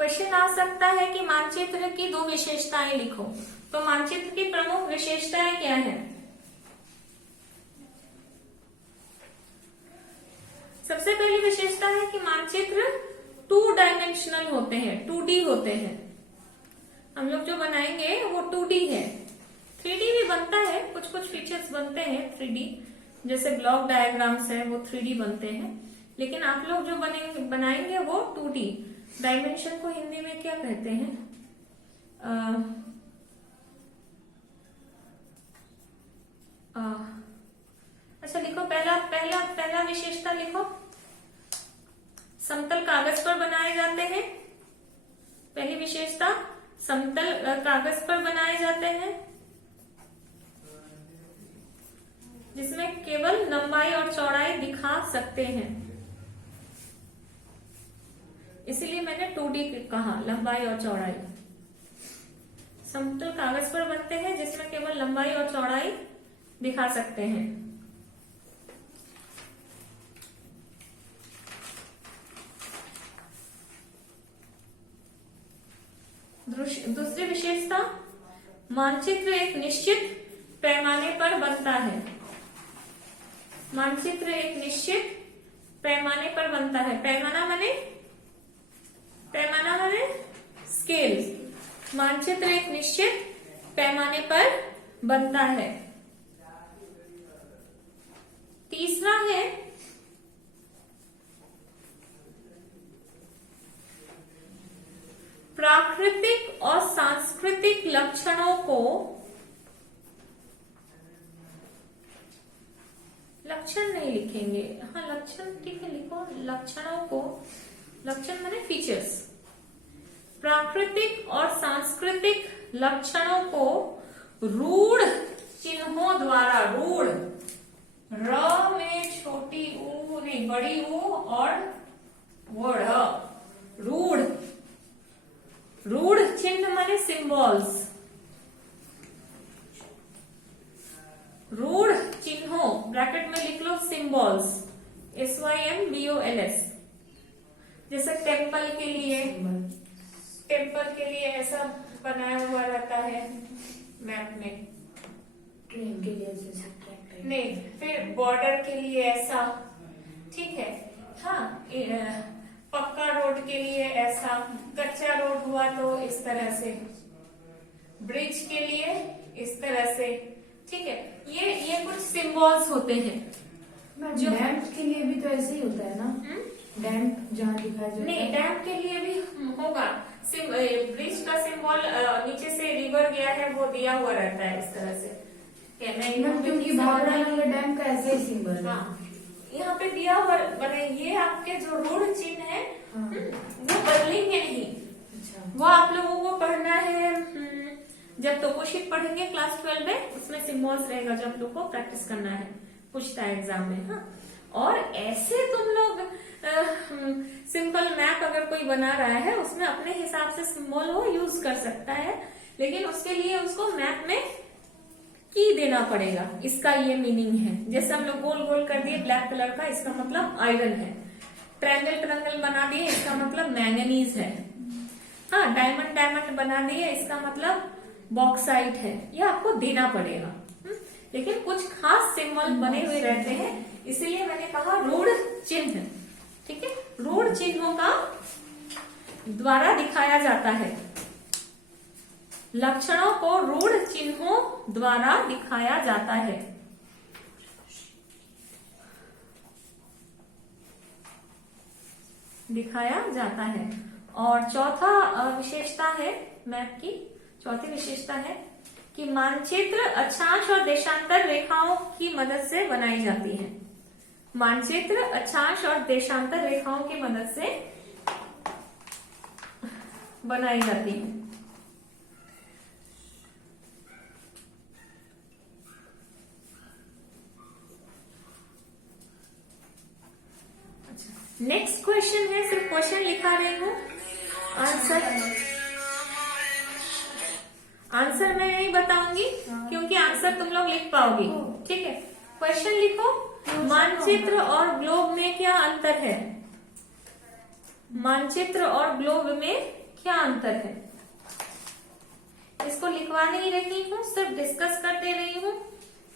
Question आ सकता है कि मानचित्र की 2 विशेषताएं लिखो। तो मानचित्र की प्रमुख विशेषताएं क्या है? सबसे पहली विशेषता है कि मानचित्र 2 डायमेंशनल होते हैं, 2D होते हैं। हम लोग जो बनाएंगे वो 2D है। 3D भी बनता है, कुछ कुछ फीचर्स बनते हैं 3D, जैसे ब्लॉक डायग्राम्स है वो 3D बनते हैं, लेकिन आप लोग जो बनाएंगे वो 2D। डायमेंशन को हिंदी में क्या कहते हैं? अच्छा लिखो, पहला विशेषता लिखो। समतल कागज पर बनाए जाते हैं। पहली विशेषता, समतल कागज पर बनाए जाते हैं जिसमें केवल लंबाई और चौड़ाई दिखा सकते हैं। इसीलिए मैंने 2D कहा, लंबाई और चौड़ाई। समतल कागज पर बनते हैं जिसमें केवल लंबाई और चौड़ाई दिखा सकते हैं। दूसरी विशेषता, मानचित्र एक निश्चित पैमाने पर बनता है। मानचित्र एक निश्चित पैमाने पर बनता है। पैमाना माने स्केल। मानचित्र एक निश्चित पैमाने पर बनता है। तीसरा है प्राकृतिक और सांस्कृतिक लक्षणों को, लक्षण नहीं लिखेंगे, हाँ लक्षण ठीक है लिखो, लक्षणों को, लक्षण माने फीचर्स। प्राकृतिक और सांस्कृतिक लक्षणों को रूढ़ चिन्हों द्वारा, रूढ़ र में छोटी ऊ नहीं बड़ी ऊ और वड़, रूढ़, रूढ़ चिन्ह माने सिंबल्स, रूढ़ चिन्हों ब्रैकेट में लिख लो सिंबल्स, SYMBOLS। जैसे टेम्पल के लिए ऐसा बनाया हुआ रहता है मैप में, ट्रेन के लिए नहीं, फिर बॉर्डर के लिए ऐसा, ठीक है, हाँ, पक्का रोड के लिए ऐसा, कच्चा रोड हुआ तो इस तरह से, ब्रिज के लिए इस तरह से, ठीक है। ये कुछ सिंबल्स होते हैं। जो डैम के लिए भी तो ऐसे ही होता है ना? डैम जहाँ दिखाया जाता है, नहीं, डैम के लिए भी होगा। ब्रिज का सिंबल नीचे से रिवर गया है वो दिया हुआ रहता है इस तरह से, क्योंकि भावनगर डैम का ऐसे ही सिंबल है। हाँ, यहाँ पे दिया हुआ बने। ये आपके जो रूढ़ चिन्ह है वो बदलेंगे नहीं। अच्छा। वो आप लोगों को पढ़ना है जब टोपोशीट पढ़ेंगे क्लास 12 में, उसमें सिंबल्स रहेगा जो आप लोग को प्रैक्टिस करना है, पूछता है एग्जाम में। हाँ, और ऐसे तुम लोग सिंपल मैप अगर कोई बना रहा है उसमें अपने हिसाब से सिंबल वो यूज कर सकता है, लेकिन उसके लिए उसको मैप में की देना पड़ेगा। इसका ये मीनिंग है। जैसे हम लोग गोल गोल कर दिए ब्लैक कलर का, इसका मतलब आयरन है। ट्रायंगल बना दिए, इसका मतलब मैंगनीज है। हाँ, डायमंड बना दिए, इसका मतलब बॉक्साइट है। ये आपको देना पड़ेगा। लेकिन कुछ खास सिंबल बने हुए रहते हैं, इसीलिए मैंने कहा रूढ़ चिन्ह, ठीक है। रूढ़ चिन्हों का द्वारा दिखाया जाता है। लक्षणों को रूढ़ चिन्हों द्वारा दिखाया जाता है। और चौथा विशेषता है मैप की, चौथी विशेषता है कि मानचित्र अक्षांश और देशांतर रेखाओं की मदद से बनाई जाती है। मानचित्र अक्षांश और देशांतर रेखाओं की मदद से बनाई जाती है। नेक्स्ट क्वेश्चन है, सिर्फ क्वेश्चन लिखा रही हूँ, आंसर मैं नहीं बताऊंगी क्योंकि आंसर तुम लोग लिख पाओगी, ठीक है। क्वेश्चन लिखो, मानचित्र और ग्लोब में क्या अंतर है? मानचित्र और ग्लोब में क्या अंतर है? इसको लिखवा नहीं रही हूँ, सिर्फ डिस्कस कर दे रही हूँ,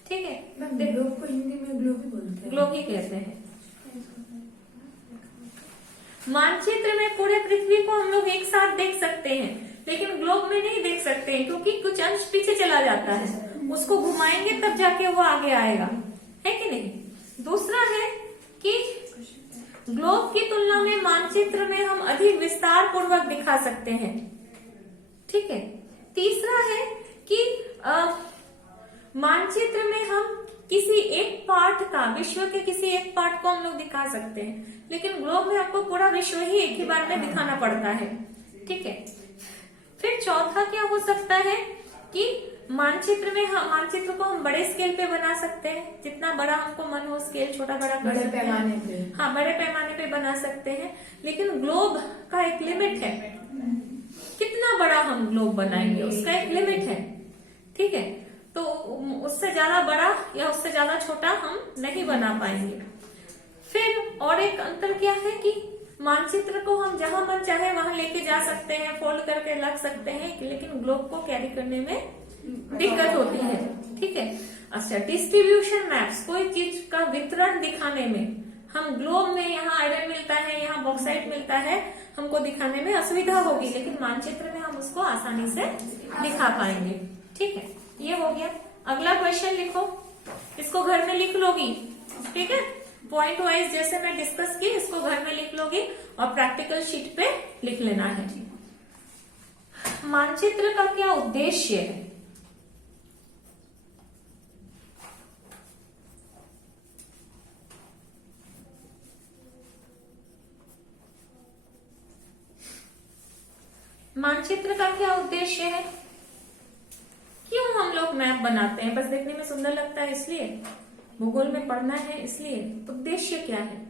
ठीक है। ग्लोब को हिंदी में ग्लोब ही बोलते हैं। ग्लोब ही कहते हैं। मानचित्र में पूरे पृथ्वी को हम लोग एक साथ देख सकते हैं, लेकिन ग्लोब में नहीं देख सकते हैं, क्योंकि कुछ अंश पीछे चला जाता है, उसको घुमाएंगे तब जाके वो आगे आएगा, है कि नहीं। दूसरा है कि ग्लोब की तुलना में मानचित्र में हम अधिक विस्तार पूर्वक दिखा सकते हैं, ठीक है। तीसरा है कि मानचित्र में हम किसी एक पार्ट का, विश्व के किसी एक पार्ट को हम लोग दिखा सकते हैं, लेकिन ग्लोब में आपको पूरा विश्व ही एक ही बार में दिखाना पड़ता है, ठीक है। फिर चौथा क्या हो सकता है कि मानचित्र में मानचित्र को हम बड़े स्केल पे बना सकते हैं, जितना बड़ा हमको मन हो स्केल छोटा बड़ा कर सकते हैं, पैमाने पे। हाँ, बड़े पैमाने पे बना सकते हैं, लेकिन ग्लोब का एक लिमिट है, कितना बड़ा हम ग्लोब बनाएंगे उसका एक लिमिट है, ठीक है। तो उससे ज्यादा बड़ा या उससे ज्यादा छोटा हम नहीं बना पाएंगे। फिर और एक अंतर क्या है कि मानचित्र को हम जहां मन चाहे वहां लेके जा सकते हैं, फोल्ड करके रख सकते हैं, लेकिन ग्लोब को कैरी करने में दिक्कत होती है, ठीक है। अच्छा, डिस्ट्रीब्यूशन मैप्स, कोई चीज का वितरण दिखाने में हम ग्लोब में यहाँ आयरन मिलता है, यहाँ बॉक्साइट मिलता है, हमको दिखाने में असुविधा होगी, लेकिन मानचित्र में हम उसको आसानी से दिखा पाएंगे, ठीक है। ये हो गया। अगला क्वेश्चन लिखो, इसको घर में लिख लोगी, ठीक है। पॉइंट वाइज जैसे मैं डिस्कस की, इसको घर में लिख लोगी और प्रैक्टिकल शीट पे लिख लेना है। मानचित्र का क्या उद्देश्य है? मानचित्र का क्या उद्देश्य है? क्यों हम लोग मैप बनाते हैं? बस देखने में सुंदर लगता है इसलिए? भूगोल में पढ़ना है इसलिए? उद्देश्य क्या है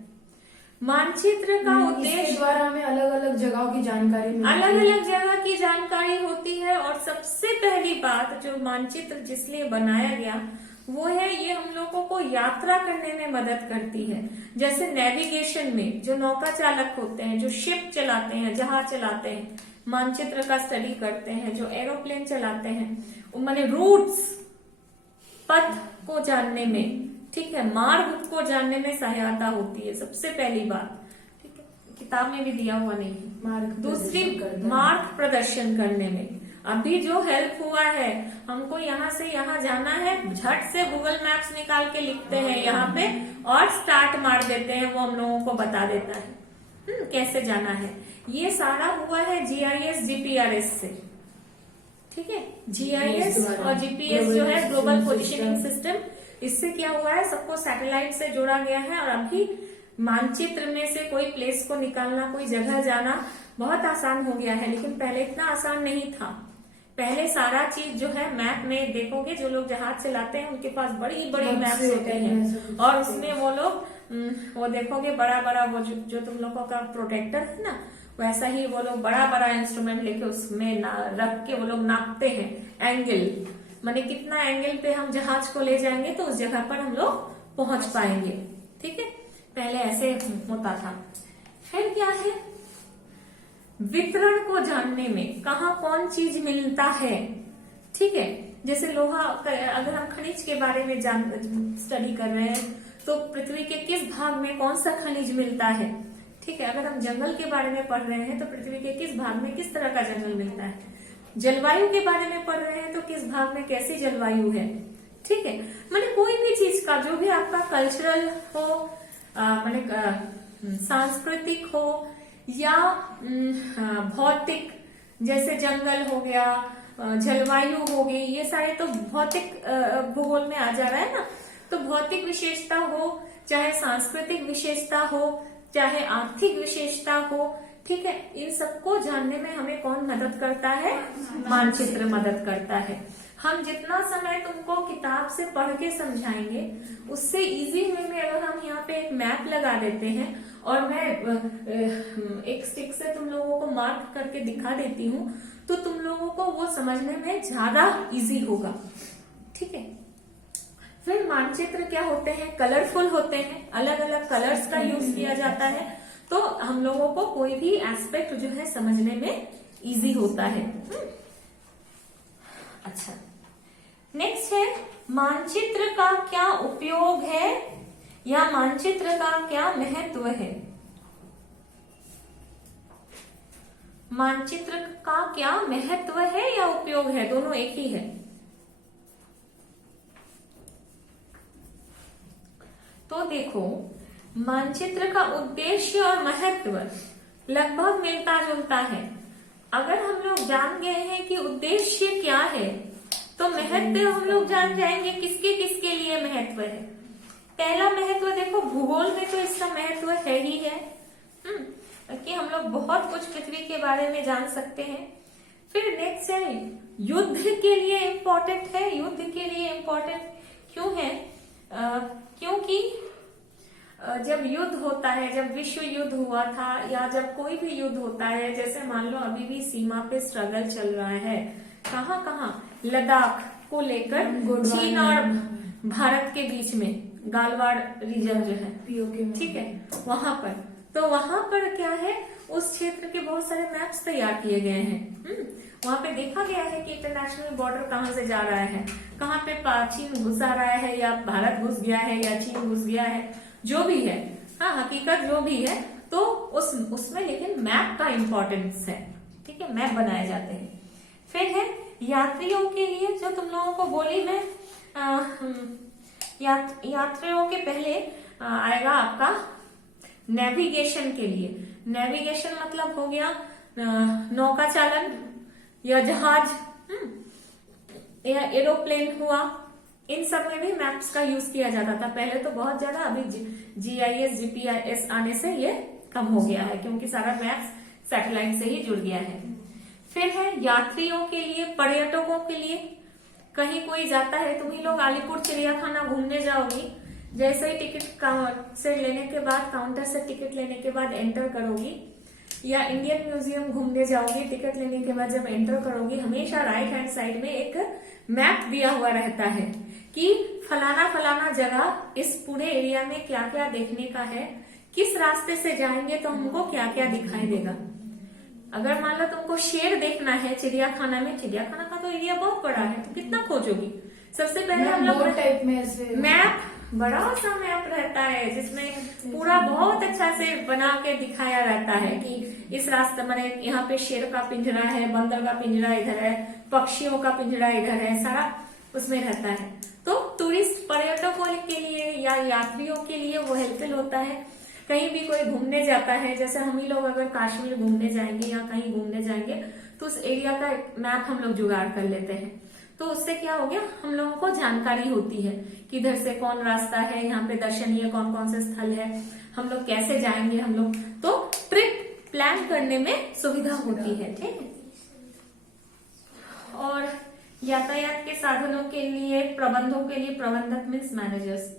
मानचित्र का? उद्देश्य इसके द्वारा हमें अलग अलग जगहों की जानकारी मिलती है। अलग अलग जगह की जानकारी होती है, और सबसे पहली बात जो मानचित्र जिसलिए बनाया गया वो है ये हम लोगों को यात्रा करने में मदद करती है। जैसे नेविगेशन में जो नौका चालक होते हैं, जो शिप चलाते हैं, जहाज चलाते हैं, मानचित्र का स्टडी करते हैं। जो एरोप्लेन चलाते हैं माने रूट्स, पथ को जानने में, ठीक है, मार्ग को जानने में सहायता होती है, सबसे पहली बात, ठीक है। किताब में भी दिया हुआ नहीं है। दूसरी, मार्ग प्रदर्शन करने में। अभी जो हेल्प हुआ है, हमको यहाँ से यहाँ जाना है, झट से गूगल मैप्स निकाल के लिखते हैं यहाँ पे और स्टार्ट मार देते हैं, वो हम लोगों को बता देता है कैसे जाना है। ये सारा हुआ है GIS GPRS से, ठीक है। GIS और GPS जो है ग्लोबल पोजिशनिंग सिस्टम, इससे क्या हुआ है, सबको सैटेलाइट से जोड़ा गया है, और अभी मानचित्र में से कोई प्लेस को निकालना, कोई जगह जाना बहुत आसान हो गया है, लेकिन पहले इतना आसान नहीं था। पहले सारा चीज जो है मैप में देखोगे, जो लोग जहाज चलाते हैं उनके पास बड़ी बड़ी मैप्स होते हैं, और उसमें वो लोग वो देखोगे बड़ा बड़ा वो जो तुम लोगों का प्रोटेक्टर है ना, वैसा ही वो लोग बड़ा बड़ा इंस्ट्रूमेंट लेके उसमें रख के वो लोग नापते हैं एंगल, माने कितना एंगल पे हम जहाज को ले जाएंगे तो उस जगह पर हम लोग पहुंच पाएंगे, ठीक है। पहले ऐसे होता था। फिर क्या है, वितरण को जानने में, कहाँ कौन चीज मिलता है, ठीक है। जैसे लोहा, अगर हम खनिज के बारे में स्टडी कर रहे हैं तो पृथ्वी के किस भाग में कौन सा खनिज मिलता है, ठीक है। अगर हम जंगल के बारे में पढ़ रहे हैं तो पृथ्वी के किस भाग में किस तरह का जंगल मिलता है। जलवायु के बारे में पढ़ रहे हैं तो किस भाग में कैसी जलवायु है, ठीक है। माने कोई भी चीज का, जो भी आपका कल्चरल हो, माने सांस्कृतिक हो या भौतिक, जैसे जंगल हो गया, जलवायु हो गई, ये सारे तो भौतिक भूगोल में आ जा रहा है ना। तो भौतिक विशेषता हो, चाहे सांस्कृतिक विशेषता हो, चाहे आर्थिक विशेषता हो, ठीक है, इन सबको जानने में हमें कौन मदद करता है? मानचित्र मदद करता है। हम जितना समय तुमको किताब से पढ़ के समझाएंगे, उससे इजी वे में अगर हम यहाँ पे एक मैप लगा देते हैं और मैं एक स्टिक से तुम लोगों को मार्क करके दिखा देती हूँ, तो तुम लोगों को वो समझने में ज्यादा इजी होगा, ठीक है। फिर मानचित्र क्या होते हैं? कलरफुल होते हैं, अलग अलग कलर्स का यूज किया जाता है, तो हम लोगों को कोई भी एस्पेक्ट जो है समझने में इजी होता है। अच्छा, नेक्स्ट है मानचित्र का क्या उपयोग है या मानचित्र का क्या महत्व है। मानचित्र का क्या महत्व है या उपयोग है, दोनों एक ही है। तो देखो, मानचित्र का उद्देश्य और महत्व लगभग मिलता जुलता है। अगर हम लोग जान गए हैं कि उद्देश्य क्या है, तो महत्व हम लोग जान जाएंगे किसके किसके लिए महत्व है। पहला महत्व देखो, भूगोल में तो इसका महत्व है ही है कि हम लोग बहुत कुछ पृथ्वी के बारे में जान सकते हैं। फिर नेक्स्ट है युद्ध के लिए इम्पोर्टेंट है। युद्ध के लिए इम्पोर्टेंट क्यों है? क्योंकि जब युद्ध होता है, जब विश्व युद्ध हुआ था या जब कोई भी युद्ध होता है, जैसे मान लो अभी भी सीमा पे स्ट्रगल चल रहा है, कहाँ कहाँ, लद्दाख को लेकर चीन और भारत के बीच में, गालवाड़ रीजन जो है, ठीक है, वहां पर, तो वहां पर क्या है, उस क्षेत्र के बहुत सारे मैप्स तैयार किए गए हैं। वहां पे देखा गया है कि इंटरनेशनल बॉर्डर कहाँ से जा रहा है, कहाँ पे चीन घुस आ रहा है या भारत घुस गया है या चीन घुस गया है, जो भी है, हाँ हकीकत जो भी है, तो उसमें लेकिन मैप का इम्पोर्टेंस है, ठीक है, मैप बनाए जाते हैं। फिर है यात्रियों के लिए, जो तुम लोगों को बोली मैं, यात्रियों के पहले आएगा आपका नेविगेशन के लिए। नेविगेशन मतलब हो गया नौका चालन या जहाज या एरोप्लेन हुआ, इन सब में भी मैप्स का यूज किया जाता था पहले तो बहुत ज्यादा। अभी GIS GPS आने से ये कम हो गया है, क्योंकि सारा मैप्स सैटेलाइट से ही जुड़ गया है। फिर है यात्रियों के लिए, पर्यटकों के लिए, कहीं कोई जाता है, तुम ही लोग अलीपुर चिड़ियाखाना घूमने जाओगी, जैसे ही टिकट से लेने के बाद, काउंटर से टिकट लेने के बाद एंटर करोगी, या इंडियन म्यूजियम घूमने जाओगी, टिकट लेने के बाद जब एंटर करोगी, हमेशा राइट हैंड साइड में एक मैप दिया हुआ रहता है कि फलाना फलाना जगह, इस पूरे एरिया में क्या क्या देखने का है, किस रास्ते से जाएंगे तो हमको क्या क्या दिखाई देगा। अगर मान लो तुमको शेर देखना है चिड़ियाखाना में, चिड़ियाखाना का तो एरिया बहुत बड़ा है, तो कितना खोजोगी? सबसे पहले हम लोग टाइप में ऐसे मैप, बड़ा सा मैप रहता है जिसमें पूरा बहुत अच्छा से बना के दिखाया रहता है कि इस रास्ते मैंने यहाँ पे शेर का पिंजरा है, बंदर का पिंजरा इधर है, पक्षियों का पिंजरा इधर है, सारा उसमें रहता है। तो टूरिस्ट पर्यटकों के लिए या यात्रियों के लिए वो हेल्पफुल होता है। कहीं भी कोई घूमने जाता है, जैसे हम ही लोग अगर कश्मीर घूमने जाएंगे या कहीं घूमने जाएंगे, तो उस एरिया का मैप हम लोग जुगाड़ कर लेते हैं, तो उससे क्या हो गया, हम लोगों को जानकारी होती है कि इधर से कौन रास्ता है, यहाँ पे दर्शनीय कौन कौन से स्थल है, हम लोग कैसे जाएंगे, हम लोग, तो ट्रिप प्लान करने में सुविधा होती है, ठीक है। और यातायात के साधनों के लिए, प्रबंधों के लिए प्रबंधक मीन्स मैनेजर्स,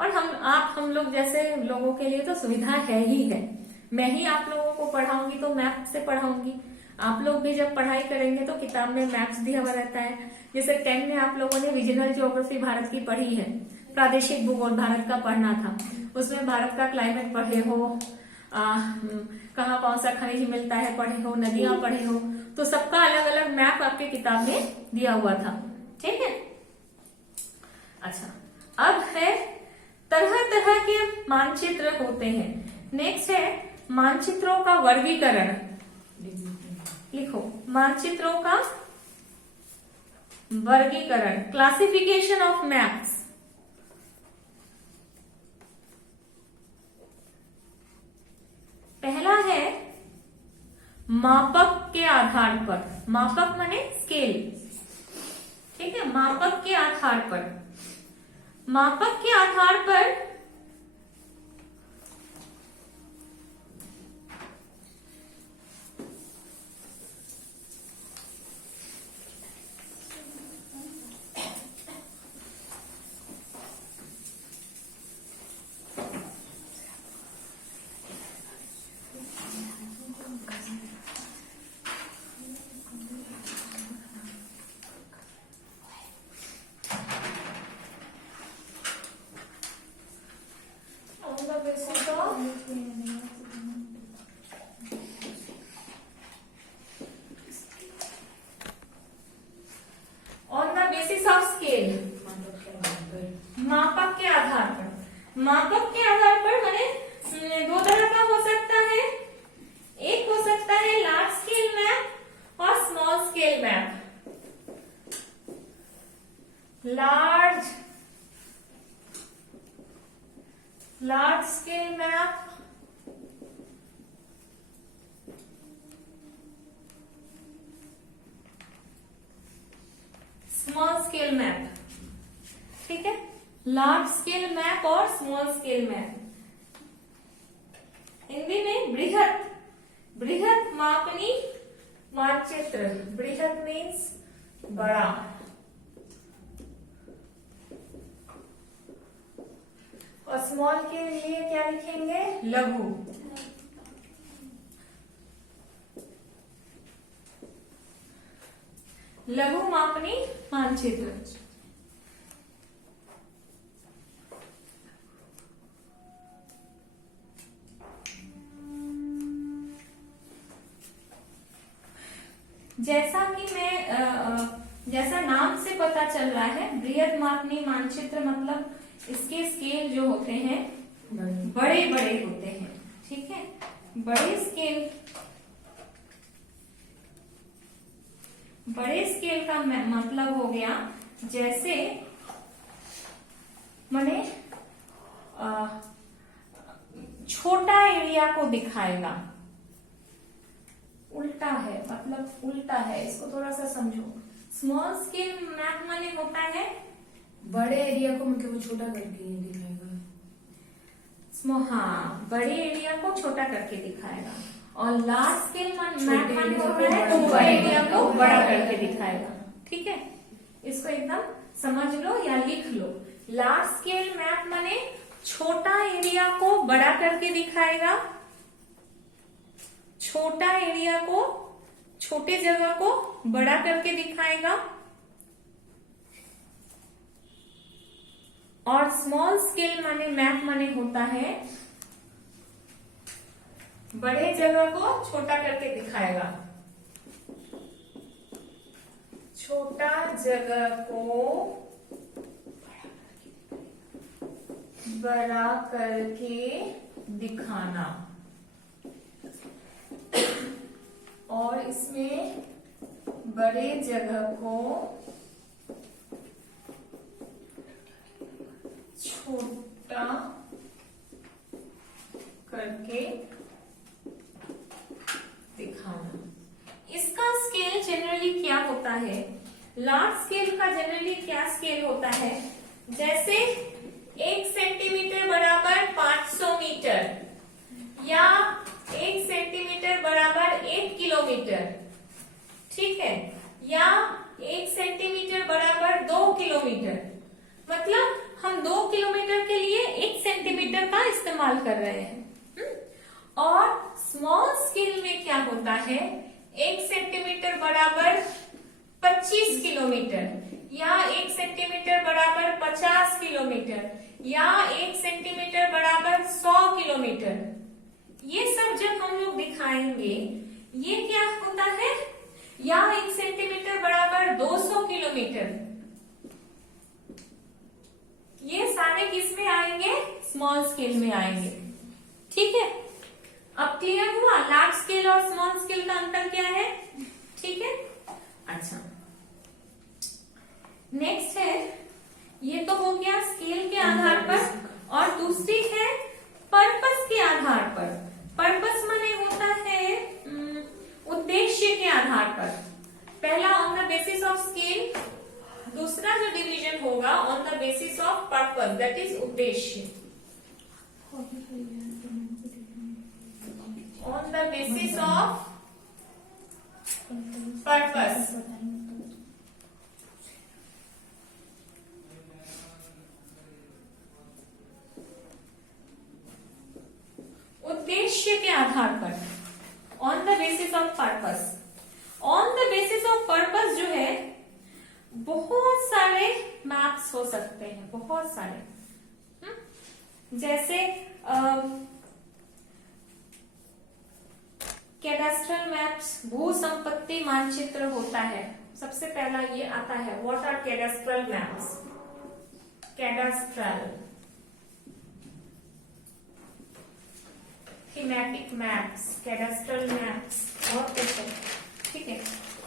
और हम लोग जैसे लोगों के लिए तो सुविधा है ही है। मैं ही आप लोगों को पढ़ाऊंगी तो मैप से पढ़ाऊंगी, आप लोग भी जब पढ़ाई करेंगे तो किताब में मैप्स दिया हुआ रहता है। जैसे 10 में आप लोगों ने रीजनल ज्योग्राफी भारत की पढ़ी है, प्रादेशिक भूगोल भारत का पढ़ना था, उसमें भारत का क्लाइमेट पढ़े हो, कहाँ कौन सा खनिज मिलता है पढ़े हो, नदियां पढ़े हो, तो सबका अलग अलग मैप आपके किताब में दिया हुआ था, ठीक है। अच्छा, अब है तरह तरह के मानचित्र होते हैं। नेक्स्ट है मानचित्रों का वर्गीकरण। लिखो, मानचित्रों का वर्गीकरण, क्लासिफिकेशन ऑफ मैप्स। पहला है मापक के आधार पर, मापक माने स्केल, ठीक है, मापक के आधार पर, मापक के आधार पर स्केल मैप, ठीक है, लार्ज स्केल मैप और स्मॉल स्केल मैप। हिंदी में बृहत, बृहत मापनी मानचित्र, बृहत मीन्स बड़ा, और स्मॉल के लिए क्या लिखेंगे, लघु। लघु मापनी मानचित्र। जैसा कि जैसा नाम से पता चल रहा है, बृहद मापनी मानचित्र मतलब इसके स्केल जो होते हैं बड़े बड़े होते हैं, ठीक है। बड़े स्केल का मतलब हो गया, जैसे माने छोटा एरिया को दिखाएगा। उल्टा है, मतलब उल्टा है, इसको थोड़ा सा समझो। स्मॉल स्केल मैप माने होता है बड़े एरिया को मतलब छोटा करके दिखाएगा। हाँ, बड़े एरिया को छोटा करके दिखाएगा, और लार्ज स्केल मैप माने होता है तो बड़े एरिया को बड़ा करके दिखाएगा, ठीक है। इसको एकदम समझ लो या लिख लो। लार्ज स्केल मैप माने छोटा एरिया को बड़ा करके दिखाएगा, छोटा एरिया को, छोटे जगह को बड़ा करके दिखाएगा, और स्मॉल स्केल माने मैप माने होता है बड़े जगह को छोटा करके दिखाएगा, छोटा जगह को बड़ा करके दिखाना, और इसमें बड़े जगह को छोटा करके दिखाना। इसका स्केल जनरली क्या होता है, लार्ज स्केल का जनरली क्या स्केल होता है, जैसे 1 सेंटीमीटर बराबर 500 मीटर, या 1 सेंटीमीटर बराबर 1 किलोमीटर, ठीक है, या 1 सेंटीमीटर बराबर 2 किलोमीटर। मतलब हम 2 किलोमीटर के लिए 1 सेंटीमीटर का इस्तेमाल कर रहे हैं। और स्मॉल स्केल में क्या होता है, 1 सेंटीमीटर बराबर 25 किलोमीटर, या 1 सेंटीमीटर बराबर 50 किलोमीटर, या 1 सेंटीमीटर बराबर 100 किलोमीटर। ये सब जब हम लोग दिखाएंगे, ये क्या होता है, या 1 सेंटीमीटर बराबर 200 किलोमीटर, ये सारे किस में आएंगे, स्मॉल स्केल में आएंगे, ठीक है। अब क्लियर हुआ लार्ज स्केल और स्मॉल स्केल का अंतर क्या है, ठीक है। अच्छा, नेक्स्ट है, ये तो हो गया स्केल के आधार पर, और दूसरी है पर्पस के आधार पर। पर्पस माने होता है उद्देश्य के आधार पर। पहला on the basis of scale, दूसरा जो डिवीजन होगा on the basis of purpose, that is उद्देश्य। On the basis of purpose, उद्देश्य के आधार पर, on the basis of purpose. On the basis of purpose जो है, बहुत सारे मैप्स हो सकते हैं, बहुत सारे। जैसे कैडास्ट्रल मैप्स, भू संपत्ति मानचित्र होता है। सबसे पहला ये आता है, what are cadastral maps, cadastral thematic maps, cadastral maps, बहुत कुछ है, ठीक है।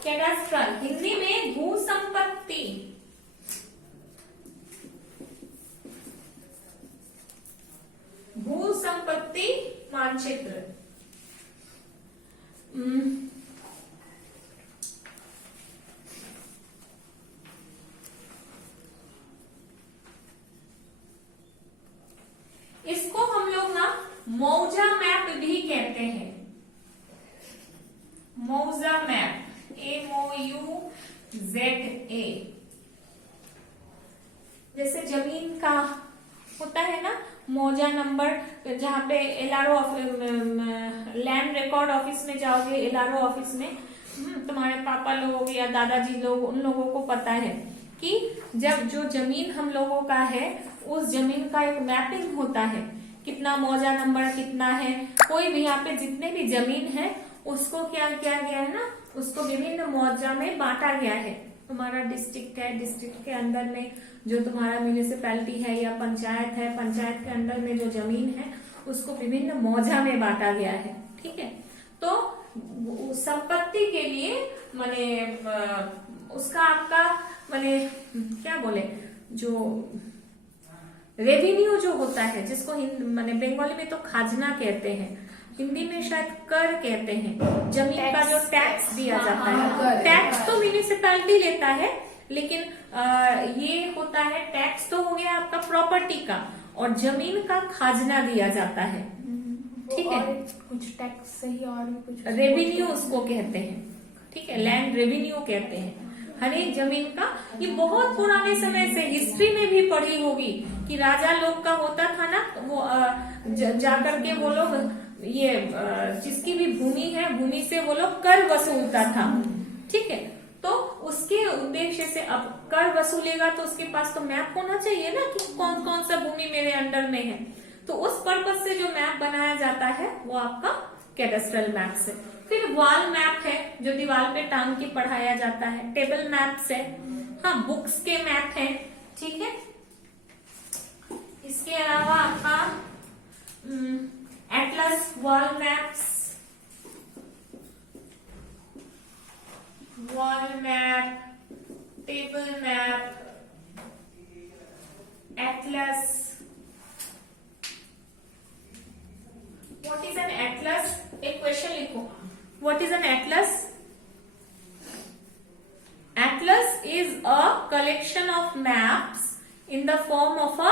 कैडास्ट्रल हिंदी में भू संपत्ति, भू संपत्ति मानचित्र। मौजा मैप, MOUZA। जैसे जमीन का होता है ना मौजा नंबर, जहाँ पे LRO लैंड रिकॉर्ड ऑफिस में जाओगे, LRO ऑफिस में तुम्हारे पापा लोग या दादाजी लोग, उन लोगों को पता है कि जब जो जमीन हम लोगों का है उस जमीन का एक मैपिंग होता है, कितना मौजा नंबर कितना है, कोई भी यहाँ पे जितने भी जमीन है उसको क्या किया गया है ना, उसको विभिन्न मौजा में बांटा गया है। तुम्हारा डिस्ट्रिक्ट है, डिस्ट्रिक्ट के अंदर में जो तुम्हारा म्यूनिसिपैलिटी है या पंचायत है, पंचायत के अंदर में जो जमीन है उसको विभिन्न मौजा में बांटा गया है। ठीक है, तो संपत्ति के लिए माने उसका आपका माने क्या बोले, जो रेवेन्यू जो होता है, जिसको माने बंगाली में तो खाजना कहते हैं, हिंदी में शायद कर कहते हैं, जमीन का जो टैक्स दिया जाता है। टैक्स तो म्यूनिसिपैलिटी लेता है, लेकिन ये होता है टैक्स तो हो गया आपका प्रॉपर्टी का, और जमीन का खाजना दिया जाता है। ठीक है, कुछ टैक्स सही और कुछ रेवेन्यू उसको कहते हैं। ठीक है, लैंड रेवेन्यू कहते हैं हर एक जमीन का। ये बहुत पुराने समय से हिस्ट्री में भी पढ़ी होगी कि राजा लोग का होता था ना, वो जाकर के वो लोग ये जिसकी भी भूमि है, भूमि से वो लोग कर वसूलता था। ठीक है, तो उसके उद्देश्य से अब कर वसूलेगा तो उसके पास तो मैप होना चाहिए ना कि कौन कौन सा भूमि मेरे अंडर में है। तो उस पर्पज से जो मैप बनाया जाता है वो आपका कैडेस्ट्रल मैप से। फिर वॉल मैप है जो दीवार पे टांग के पढ़ाया जाता है। टेबल मैप्स है, हाँ बुक्स के मैप है। ठीक है, इसके अलावा आपका Atlas, wall maps, wall map, table map, Atlas. What is an Atlas? एक क्वेश्चन लिखो, what is an Atlas? Atlas is a collection of maps in the form of a